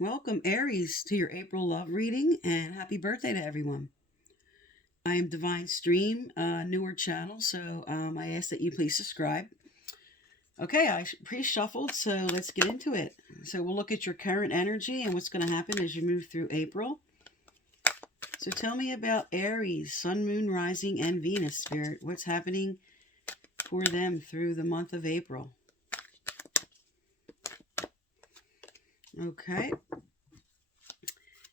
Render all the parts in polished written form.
Welcome, Aries, to your April love reading, and happy birthday to everyone. I am Divine Stream, a newer channel, so I ask that you please subscribe. Okay, I pre-shuffled, so let's get into it. So we'll look at your current energy and what's going to happen as you move through April. So tell me about Aries, Sun, Moon, Rising, and Venus, Spirit. What's happening for them through the month of April? Okay.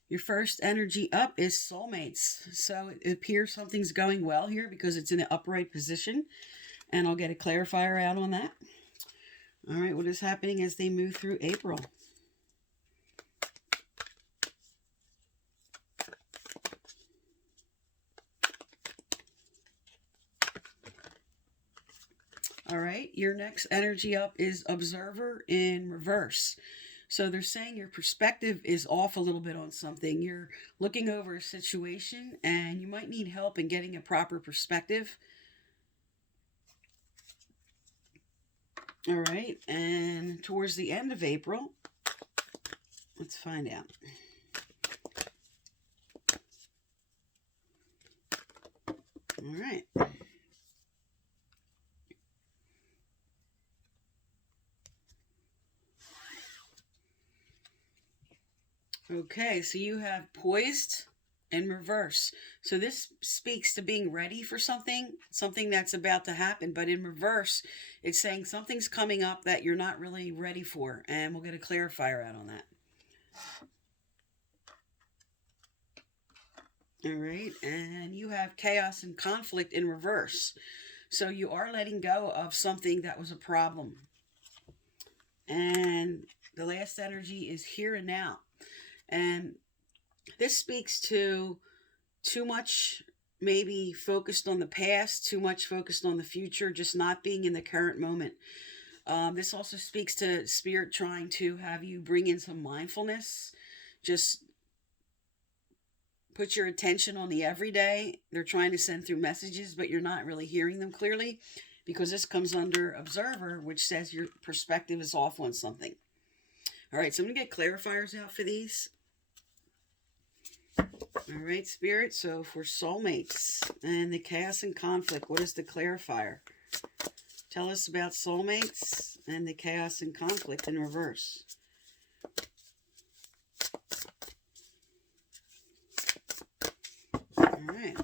Your first energy up is soulmates. So it appears something's going well here because it's in an upright position. And I'll get a clarifier out on that. All right, what is happening as they move through April? All right, your next energy up is observer in reverse. So they're saying your perspective is off a little bit on something. You're looking over a situation and you might need help in getting a proper perspective. All right, and towards the end of April, let's find out. All right. Okay, so you have poised and reverse. So this speaks to being ready for something that's about to happen. But in reverse, it's saying something's coming up that you're not really ready for. And we'll get a clarifier out on that. All right, and you have chaos and conflict in reverse. So you are letting go of something that was a problem. And the last energy is here and now. And this speaks to too much maybe focused on the past, too much focused on the future, just not being in the current moment. This also speaks to spirit trying to have you bring in some mindfulness. Just put your attention on the everyday. They're trying to send through messages, but you're not really hearing them clearly because this comes under observer, which says your perspective is off on something. All right, so I'm going to get clarifiers out for these. All right, Spirit. So for soulmates and the chaos and conflict, what is the clarifier? Tell us about soulmates and the chaos and conflict in reverse. All right.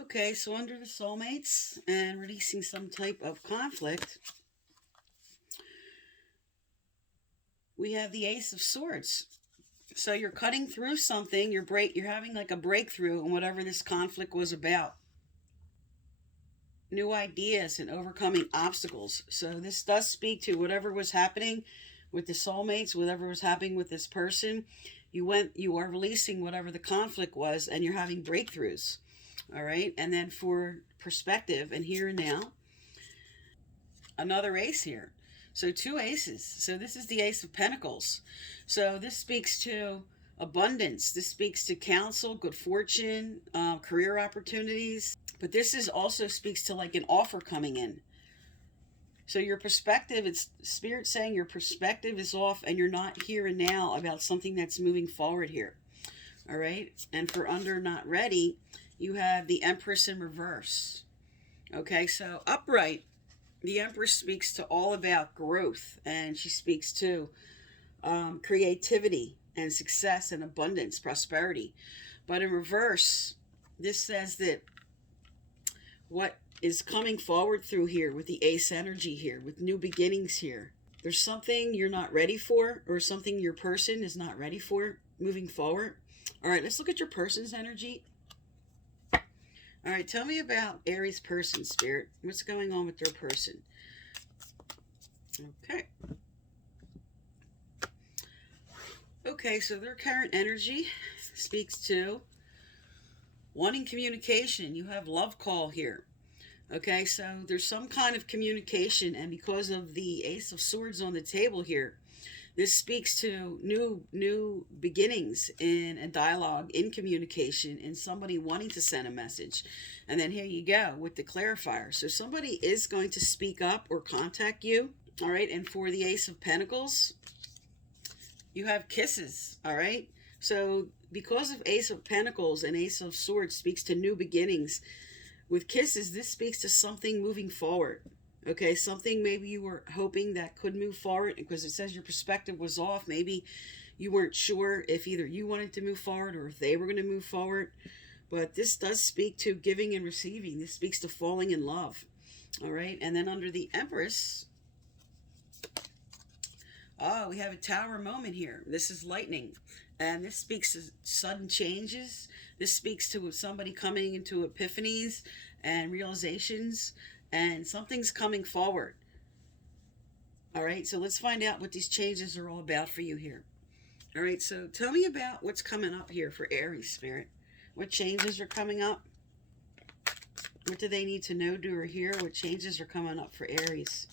Okay, so under the soulmates and releasing some type of conflict, we have the Ace of Swords. So you're cutting through something, you're having like a breakthrough in whatever this conflict was about. New ideas and overcoming obstacles. So this does speak to whatever was happening with the soulmates, whatever was happening with this person. You are releasing whatever the conflict was and you're having breakthroughs. All right. And then for perspective and here and now, another ace here. So two aces. So this is the Ace of Pentacles. So this speaks to abundance. This speaks to counsel, good fortune, career opportunities. But this is also speaks to like an offer coming in. So your perspective, it's spirit saying your perspective is off and you're not here and now about something that's moving forward here. All right. And for under not ready, you have the Empress in reverse. Okay. So upright, the Empress speaks to all about growth, and she speaks to creativity and success and abundance, prosperity. But in reverse, this says that what is coming forward through here with the Ace energy here, with new beginnings here, there's something you're not ready for or something your person is not ready for moving forward. All right, let's look at your person's energy. All right, tell me about Aries person, Spirit. What's going on with their person? Okay. Okay, so their current energy speaks to wanting communication. You have love call here. Okay, so there's some kind of communication, and because of the Ace of Swords on the table here, this speaks to new beginnings in a dialogue, in communication, in somebody wanting to send a message. And then here you go with the clarifier. So somebody is going to speak up or contact you. All right, and for the Ace of Pentacles, you have kisses. All right, so because of Ace of Pentacles and Ace of Swords speaks to new beginnings, with kisses, this speaks to something moving forward. Okay, something maybe you were hoping that could move forward, because it says your perspective was off. Maybe you weren't sure if either you wanted to move forward or if they were going to move forward. But this does speak to giving and receiving. This speaks to falling in love. All right, and then under the Empress, oh, we have a Tower moment here. This is lightning. And this speaks to sudden changes. This speaks to somebody coming into epiphanies and realizations, and something's coming forward. All right, so let's find out what these changes are all about for you here. All right, so tell me about what's coming up here for Aries, Spirit. What changes are coming up? What do they need to know, do, or hear? What changes are coming up for Aries?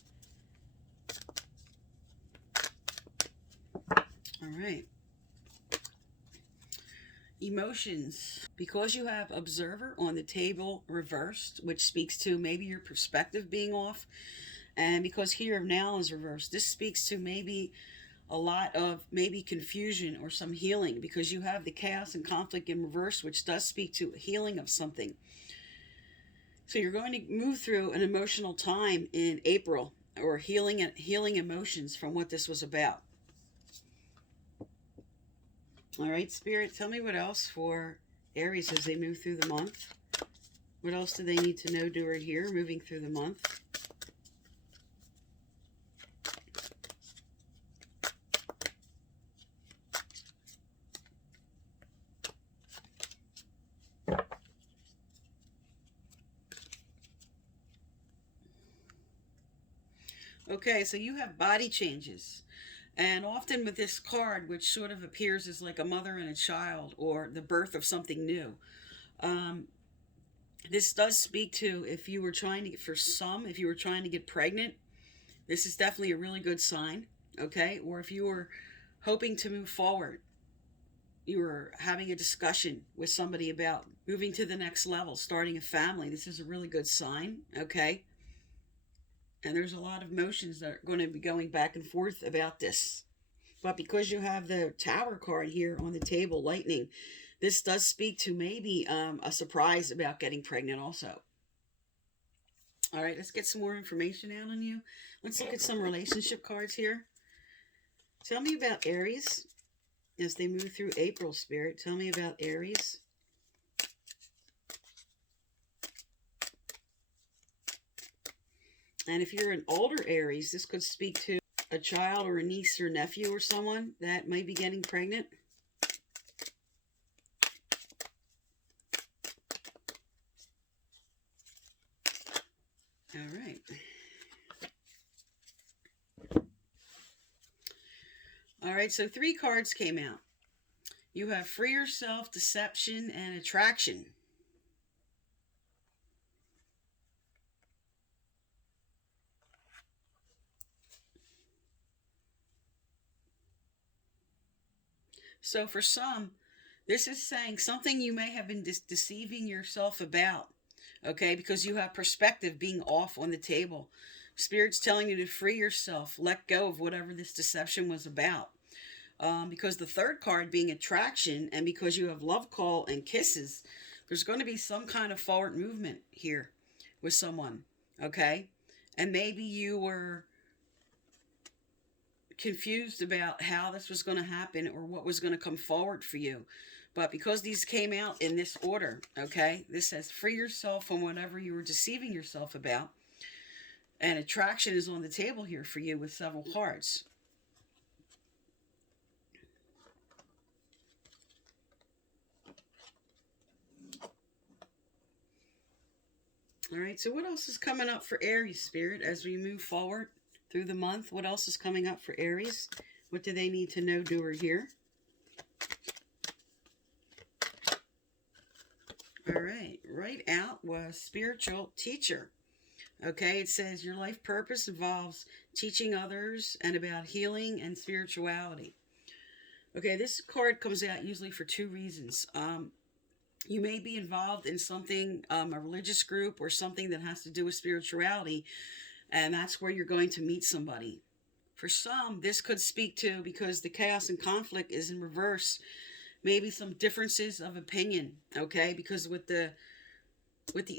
All right. Emotions. Because you have Observer on the table reversed, which speaks to maybe your perspective being off, and because Here of Now is reversed, this speaks to maybe a lot of maybe confusion or some healing, because you have the chaos and conflict in reverse, which does speak to healing of something. So you're going to move through an emotional time in April, or healing emotions from what this was about. All right, Spirit, tell me what else for Aries as they move through the month. What else do they need to know, do, or hear moving through the month? Okay, so you have body changes. And often with this card, which sort of appears as like a mother and a child, or the birth of something new, this does speak to if you were trying to, if you were trying to get pregnant, this is definitely a really good sign, okay? Or if you were hoping to move forward, you were having a discussion with somebody about moving to the next level, starting a family, this is a really good sign, okay? And there's a lot of emotions that are going to be going back and forth about this. But because you have the Tower card here on the table, lightning, this does speak to maybe a surprise about getting pregnant also. All right, let's get some more information out on you. Let's look at some relationship cards here. Tell me about Aries as they move through April, Spirit. Tell me about Aries. And if you're an older Aries, this could speak to a child or a niece or nephew or someone that might be getting pregnant. All right. All right, so 3 cards came out. You have Free Yourself, Deception, and Attraction. So for some, this is saying something you may have been deceiving yourself about, okay? Because you have perspective being off on the table. Spirit's telling you to free yourself, let go of whatever this deception was about. Because the 3rd card being Attraction, and because you have Love Call and Kisses, there's going to be some kind of forward movement here with someone, okay? And maybe you were confused about how this was going to happen or what was going to come forward for you. But because these came out in this order, okay, this says free yourself from whatever you were deceiving yourself about. And Attraction is on the table here for you with several cards. All right, so what else is coming up for Aries, Spirit, as we move forward through the month? What else is coming up for Aries? What do they need to know, do, or hear? All right, right out was Spiritual Teacher. Okay, it says your life purpose involves teaching others and about healing and spirituality. Okay, this card comes out usually for 2 reasons. You may be involved in something, a religious group or something that has to do with spirituality, And that's where you're going to meet somebody. For some, this could speak to, because the chaos and conflict is in reverse, maybe some differences of opinion, okay? Because with the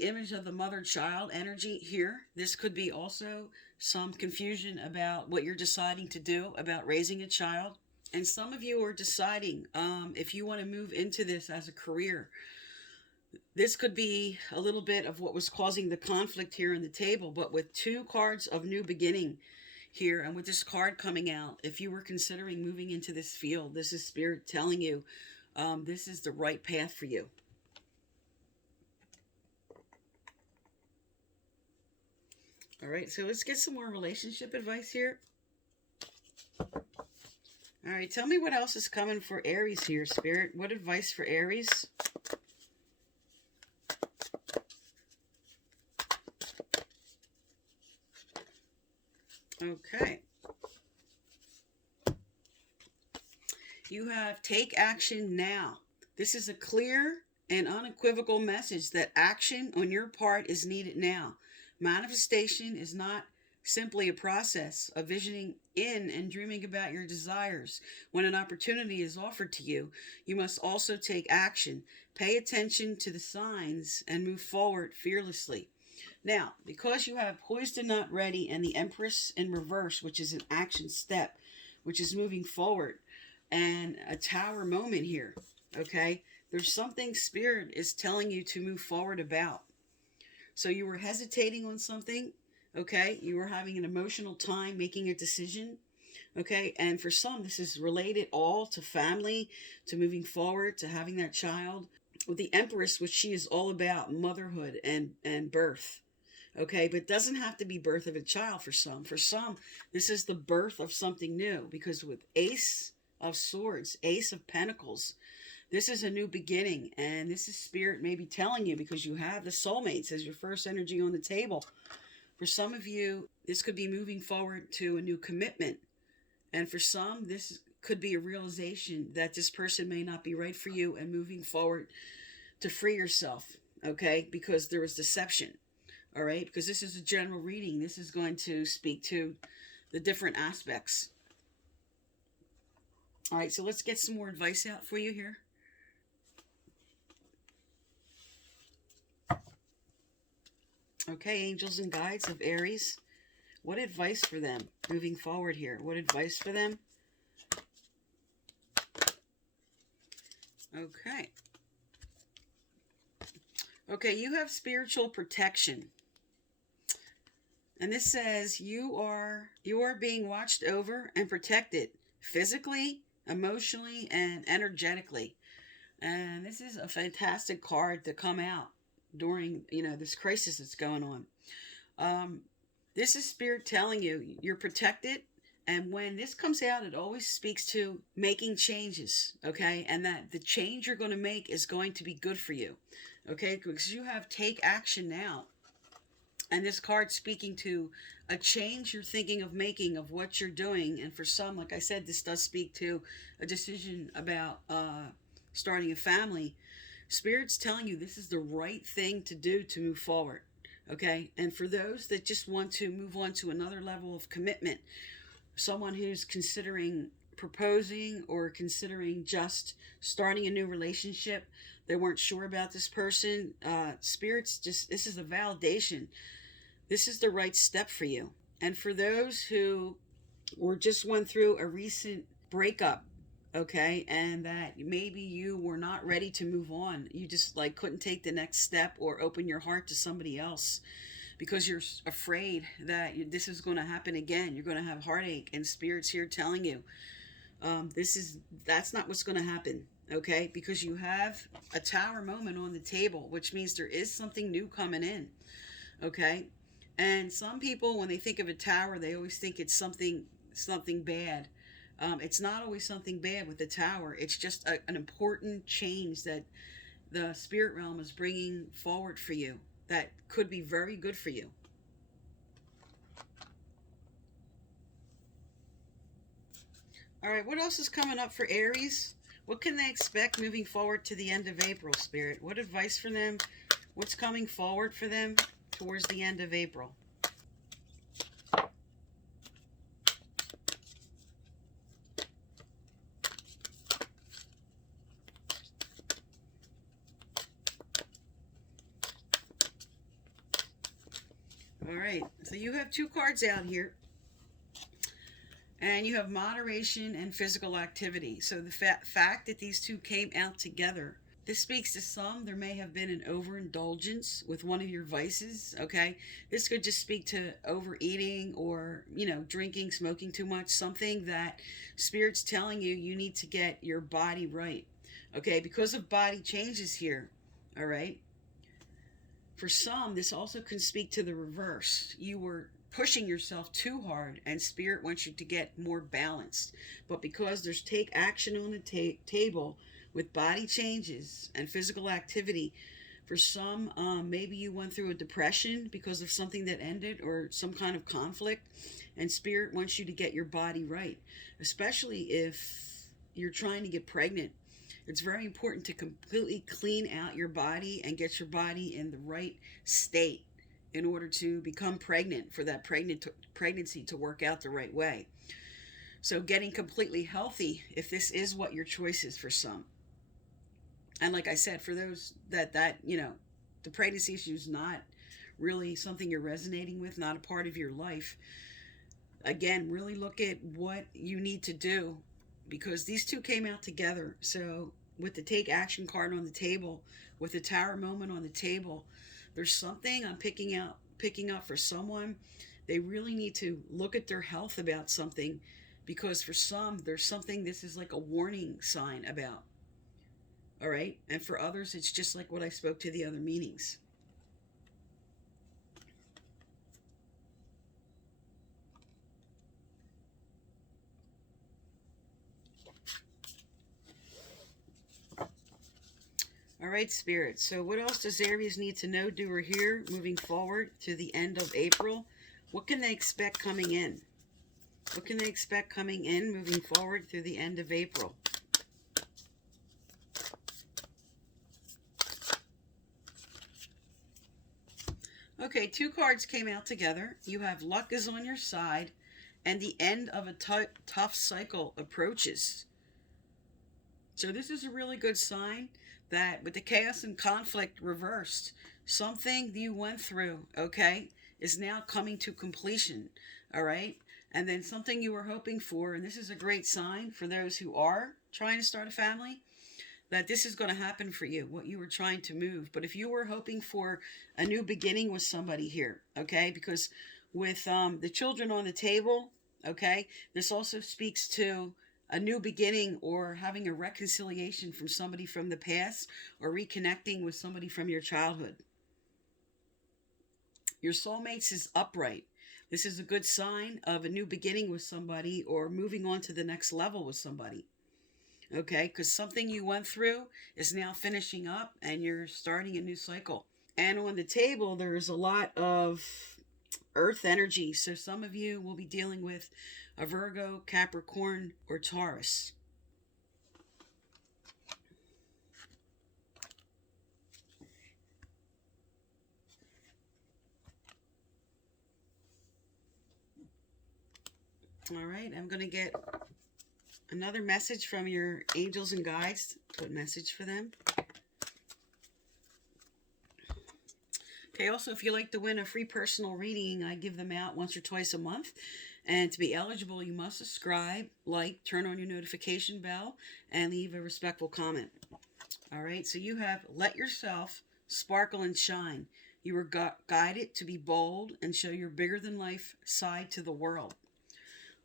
image of the mother-child energy here, this could be also some confusion about what you're deciding to do about raising a child. And some of you are deciding if you want to move into this as a career. This could be a little bit of what was causing the conflict here in the table, but with two cards of new beginning here, and with this card coming out, if you were considering moving into this field, this is Spirit telling you this is the right path for you. All right, so let's get some more relationship advice here. All right, tell me what else is coming for Aries here, Spirit. What advice for Aries? Okay. You have take action now. This is a clear and unequivocal message that action on your part is needed now. Manifestation is not simply a process of visioning in and dreaming about your desires. When an opportunity is offered to you, you must also take action. Pay attention to the signs and move forward fearlessly. Now, because you have poised and not ready and the Empress in reverse, which is an action step, which is moving forward, and a tower moment here, okay? There's something Spirit is telling you to move forward about. So you were hesitating on something, okay? You were having an emotional time making a decision, okay? And for some, this is related all to family, to moving forward, to having that child. With the Empress, which she is all about motherhood and birth, okay? But it doesn't have to be birth of a child for some. For some, this is the birth of something new, because with Ace of Swords, Ace of Pentacles, this is a new beginning, and this is Spirit maybe telling you, because you have the Soulmates as your first energy on the table. For some of you, this could be moving forward to a new commitment. And for some, this could be a realization that this person may not be right for you, and moving forward to free yourself, okay? Because there was deception, all right? Because this is a general reading. This is going to speak to the different aspects. All right, so let's get some more advice out for you here. Okay, angels and guides of Aries. What advice for them moving forward here? What advice for them? Okay. Okay, you have spiritual protection. And this says you are being watched over and protected physically, emotionally, and energetically. And this is a fantastic card to come out during, this crisis that's going on. This is Spirit telling you you're protected. And when this comes out, it always speaks to making changes, okay? And that the change you're going to make is going to be good for you, okay? Because you have take action now. And this card speaking to a change you're thinking of making of what you're doing. And for some, like I said, this does speak to a decision about starting a family. Spirit's telling you this is the right thing to do to move forward, okay? And for those that just want to move on to another level of commitment, someone who's considering proposing or considering just starting a new relationship, they weren't sure about this person, Spirit's just, this is a validation. This is the right step for you. And for those who just went through a recent breakup, okay, and that maybe you were not ready to move on, you just couldn't take the next step or open your heart to somebody else because you're afraid that this is going to happen again. You're going to have heartache, and Spirit's here telling you that's not what's going to happen, okay? Because you have a tower moment on the table, which means there is something new coming in, okay? And some people, when they think of a tower, they always think it's something bad. It's not always something bad with the tower. It's just an important change that the spirit realm is bringing forward for you that could be very good for you. All right, what else is coming up for Aries? What can they expect moving forward to the end of April, Spirit? What advice for them? What's coming forward for them towards the end of April? you have two cards out here. And you have moderation and physical activity. So the fact that these two came out together, this speaks to some. There may have been an overindulgence with one of your vices, okay? This could just speak to overeating or, drinking, smoking too much, something that Spirit's telling you you need to get your body right, okay? Because of body changes here, all right? For some, this also can speak to the reverse. You were pushing yourself too hard and Spirit wants you to get more balanced. But because there's take action on the table with body changes and physical activity, for some, maybe you went through a depression because of something that ended or some kind of conflict, and Spirit wants you to get your body right, especially if you're trying to get pregnant. It's very important to completely clean out your body and get your body in the right state in order to become pregnant, for that pregnancy to work out the right way. So getting completely healthy, if this is what your choice is for some. And like I said, for those that the pregnancy issue is not really something you're resonating with, not a part of your life, again, really look at what you need to do, because these two came out together. So with the take action card on the table, with the Tower moment on the table, there's something I'm picking up for someone. They really need to look at their health about something, because for some, there's something this is like a warning sign about. All right? And for others, it's just like what I spoke to the other meanings. All right, Spirit. So what else does Aries need to know, do, or hear moving forward to the end of April? What can they expect coming in? What can they expect coming in moving forward through the end of April? Okay, two cards came out together. You have luck is on your side, and the end of a tough cycle approaches. So this is a really good sign that with the chaos and conflict reversed, something you went through, okay, is now coming to completion, all right? And then something you were hoping for, and this is a great sign for those who are trying to start a family, that this is going to happen for you, what you were trying to move. But if you were hoping for a new beginning with somebody here, okay, because with the children on the table, okay, this also speaks to a new beginning or having a reconciliation from somebody from the past, or reconnecting with somebody from your childhood. Your soulmates is upright. This is a good sign of a new beginning with somebody or moving on to the next level with somebody. Okay, because something you went through is now finishing up and you're starting a new cycle. And on the table, there's a lot of earth energy. So some of you will be dealing with a Virgo, Capricorn, or Taurus. All right, I'm going to get another message from your angels and guides. What message for them? Okay, also, if you'd like to win a free personal reading, I give them out once or twice a month. And to be eligible, you must subscribe, like, turn on your notification bell, and leave a respectful comment. All right, so you have let yourself sparkle and shine. You were guided to be bold and show your bigger-than-life side to the world.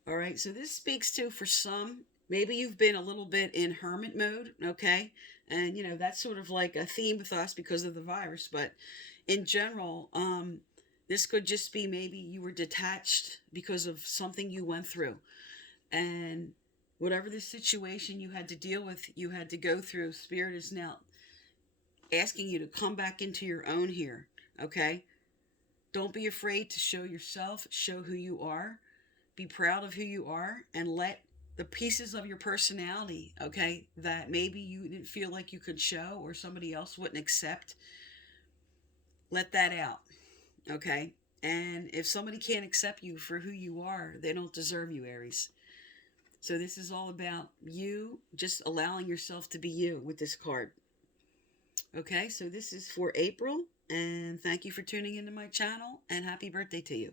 All right, so this speaks to, for some, maybe you've been a little bit in hermit mode, okay? And, that's sort of like a theme with us because of the virus. But in general, this could just be maybe you were detached because of something you went through. And whatever the situation you had to deal with, you had to go through, Spirit is now asking you to come back into your own here, okay? Don't be afraid to show yourself, show who you are. Be proud of who you are, and let the pieces of your personality, okay, that maybe you didn't feel like you could show or somebody else wouldn't accept, let that out, okay? And if somebody can't accept you for who you are, they don't deserve you, Aries. So this is all about you just allowing yourself to be you with this card. Okay, so this is for April, and thank you for tuning into my channel, and happy birthday to you.